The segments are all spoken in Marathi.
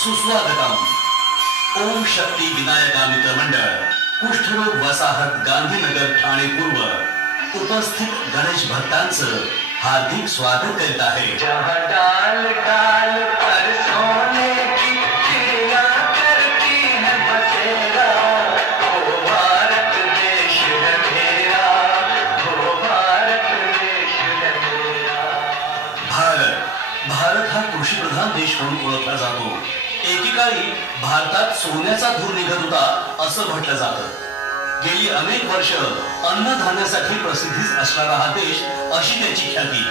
सुस्वागतम. ओम शक्ती विनायका मित्र मंडळ, कुष्ठरोग वसाहत, गांधीनगर, ठाणे पूर्व उपस्थित गणेश भक्तांचं हार्दिक स्वागत करीत आहे. जहाँ डाल डाल पर सोने की चिड़िया करती है बसेरा, वो भारत देश है मेरा, वो भारत देश है मेरा. भारत हा कृषी प्रधान देश म्हणून ओळखला जातो. एकेकाळी भारतात सोन्याचा धूर निघत होता असं म्हटलं जातं. गेली अनेक वर्ष अन्नधान्यासाठी प्रसिद्धीस असणारा हा देश अशी त्याची ख्याती.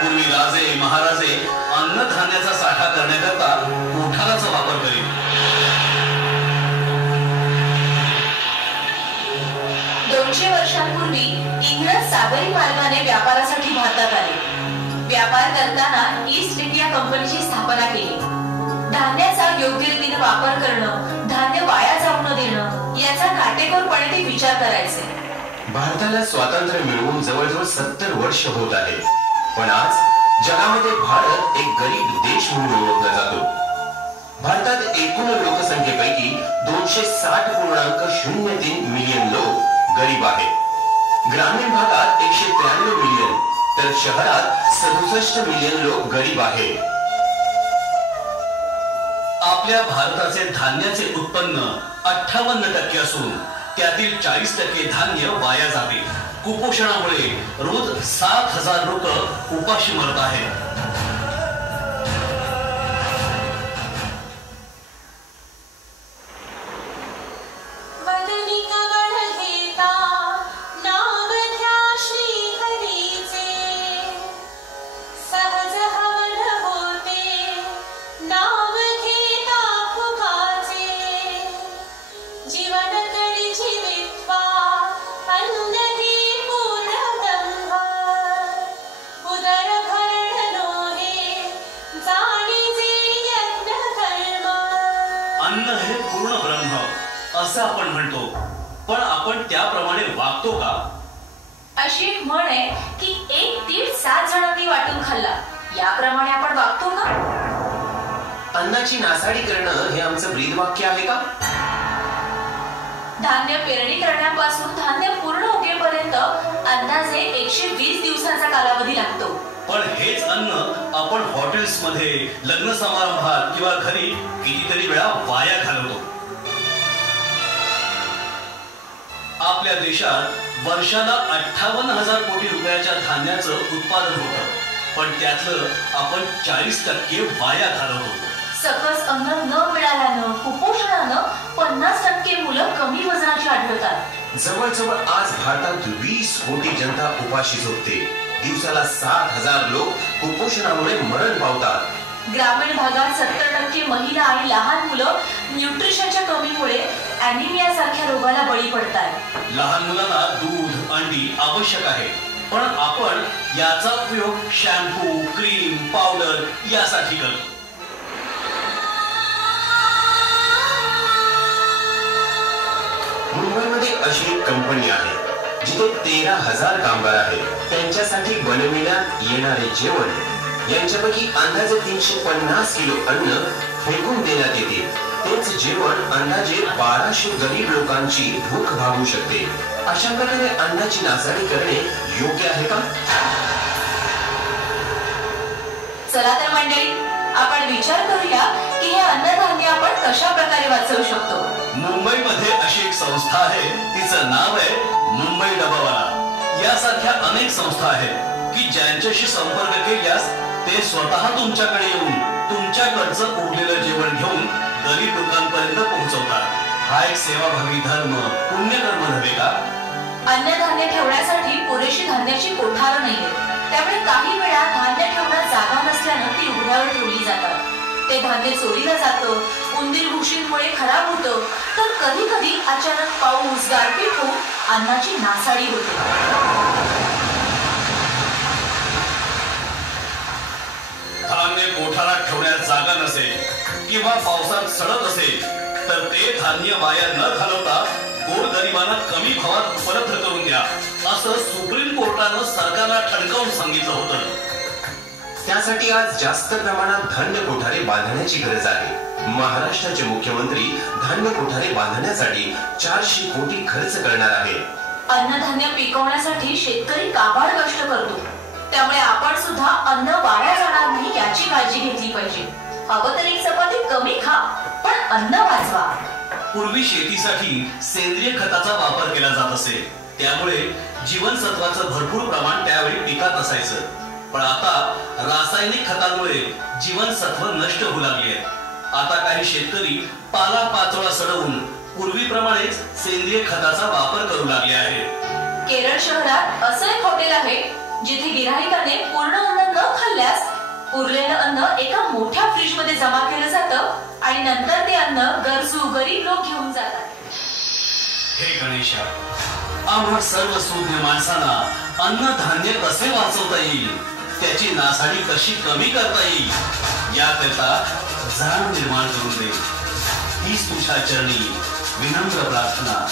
पूर्वी राजे महाराजे अन्नधान्याचा साठा करण्याकरता कोठाराचा वापर करीत. 200 वर्षांपूर्वी इंग्रज सागरी मार्गाने व्यापारासाठी भारतात आले. व्यापार करताना ईस्ट इंडिया कंपनीची स्थापना केली. धान्याचा योग्य रीतीने वापर करणं, धान्य वाया जाऊ न देणं याचा काटेकोरपणे ते विचार करायचे. भारताला स्वातंत्र्य मिळवून जवळजवळ 70 वर्ष होत आहे, पण आज जगामध्ये भारत एक गरीब देश म्हणून ओळखला जातो. भारतात एकूण लोकसंख्येपैकी 260.03 मिलियन लोक गरीब आहेत. ग्रामीण भागात 193 मिलियन तर शहरात 67 मिलियन लोक गरीब आहेत. आपल्या भारताचे धान्याचे उत्पन्न 58% असून त्यातील 40% धान्य वाया जाते. कुपोषणामुळे रोज 7,000 लोक उपाशी मरत आहेत. अन्न हे पूर्ण ब्रह्म असं आपण म्हणतो, पण आपण त्याप्रमाणे वागतो का? अशी एक म्हण आहे की एक तीळ 7 जणांनी वाटून खाल्ला, याप्रमाणे आपण वागतो का? अन्नाची नासाडी करणं हे आमचं ब्रीदवाक्य आहे का? धान्य पेरणी करण्यापासून धान्य पूर्ण उगेपर्यंत अंदाजे 120 दिवसांचा कालावधी लागतो. पण हेच अन्न आपण हॉटेल्स मध्ये, लग्न समारंभात किंवा घरी कितीतरी वेळा वाया घालवतो. आपल्या देशात वर्षाला 58,000 कोटी रुपयाच्या धान्याचं उत्पादन होतं, पण त्यातलं आपण 40% वाया घालवतो. सकस अन्न न मिळाल्यानं, कुपोषणानं 50% मुलं कमी वजनाची आढळतात. जवळजवळ आज भारतात 20 कोटी जनता उपाशी झोपते. दिवसाला 7,000 लोक कुपोषणामुळे मरण पावतात. ग्रामीण भागात 70% महिला आणि लहान मुलं न्यूट्रिशनच्या कमीमुळे अॅनिमिया सारख्या रोगाला बळी पडतात. लहान मुलांना दूध, अंडी आवश्यक आहे, पण आपण याचा उपयोग शॅम्पू, क्रीम, पावडर यासाठी करतो. मुंबईमध्ये अशी एक कंपनी आहे जिथे 13,000 कामगार आहेत. त्यांच्यासाठी बनविण्यात येणारे जेवण यांच्यापैकी अंदाजे 350 किलो अन्न फेकून देण्यात येते. तेच जेवण अंदाजे 1200 गरीब लोकांची भूक भागवू शकते. अशा प्रकारे अन्नाची नासाडी करणे योग्य आहे का? चला तर मंडळी, आपण विचार करूया की हे अन्नधान्य आपण कशा प्रकारे वाचवू शकतो. मुंबईमध्ये अशी एक संस्था आहे, तिचं नाव आहे मुंबई डबावाला. यासारख्या अनेक संस्था आहेत की ज्यांच्याशी संपर्क केल्यास ते स्वतः तुमच्याकडे येऊन तुमच्याकडचं उरलेलं जेवण घेऊन गरीब लोकांपर्यंत पोहोचवतात. हा एक सेवाभावी धर्म, पुण्यकर्म नव्हे का? अन्नधान्य ठेवण्यासाठी पुरेशी धान्याची कोठारं नाहीये, त्यामुळे काही वेळा धान्य ठेवण्यात जागा नसल्यानं ती उघड्यावर ठेवली जातात. ते धान्य चोरीला जातं, उंदीर घुशींमुळे खराब होतं, तर कधी कधी अचानक पाऊस, गारपीट होऊन अन्नाची नासाडी होते. धान्य कोठारात ठेवण्यात जागा नसेल किंवा पावसात सडत असेल तर ते धान्य वाया न घालवता गोरगरिबांना कमी भावात उपलब्ध करून द्या, असं सुप्रीम कोर्टानं सरकारला ठणकावून सांगितलं होतं. त्यासाठी आज जास्त प्रमाणात धान्य कोठारे बांधण्याची गरज आहे. महाराष्ट्राचे मुख्यमंत्री धान्य कोठारे बांधण्यासाठी 400 कोटी खर्च करणार आहे. अन्नधान्य पिकवण्यासाठी शेतकरी काबाड कष्ट करतो. त्यामुळे आपण सुद्धा अन्न वाया जाणार नाही याची काळजी घेतली पाहिजे. हवं तर एक चपाती कमी खा, पण अन्न वाचवा. पूर्वी शेतीसाठी सेंद्रिय खताचा वापर केला जात असे. त्यामुळे जीवनसत्वाचं भरपूर प्रमाण त्यावेळी पिकात असायचं. पण आता रासायनिक खतांमुळे जीवनसत्व नष्ट होऊ लागली आहेत. आता काही शेतकरी पाला पाचोळा सडवून पूर्वीप्रमाणेच सेंद्रिय खताचा वापर करू लागले आहेत. केरळ शहरात असं एक हॉटेल आहे जिथे गिराहिकाने पूर्ण अन्न न खाल्ल्यास उरलेलं अन्न एका मोठ्या फ्रीज मध्ये जमा केलं जातं आणि नंतर ते अन्न गरजू गरीब लोक घेऊन जातात. हे गणेशा, आम्हा सर्व सुज्ञ माणसांना अन्नधान्य कसे वाचवता येईल, त्याची नासाडी कशी कमी करता येईल याकरता जाण निर्माण करून दे. हीच तुझ्या चरणी विनम्र प्रार्थना.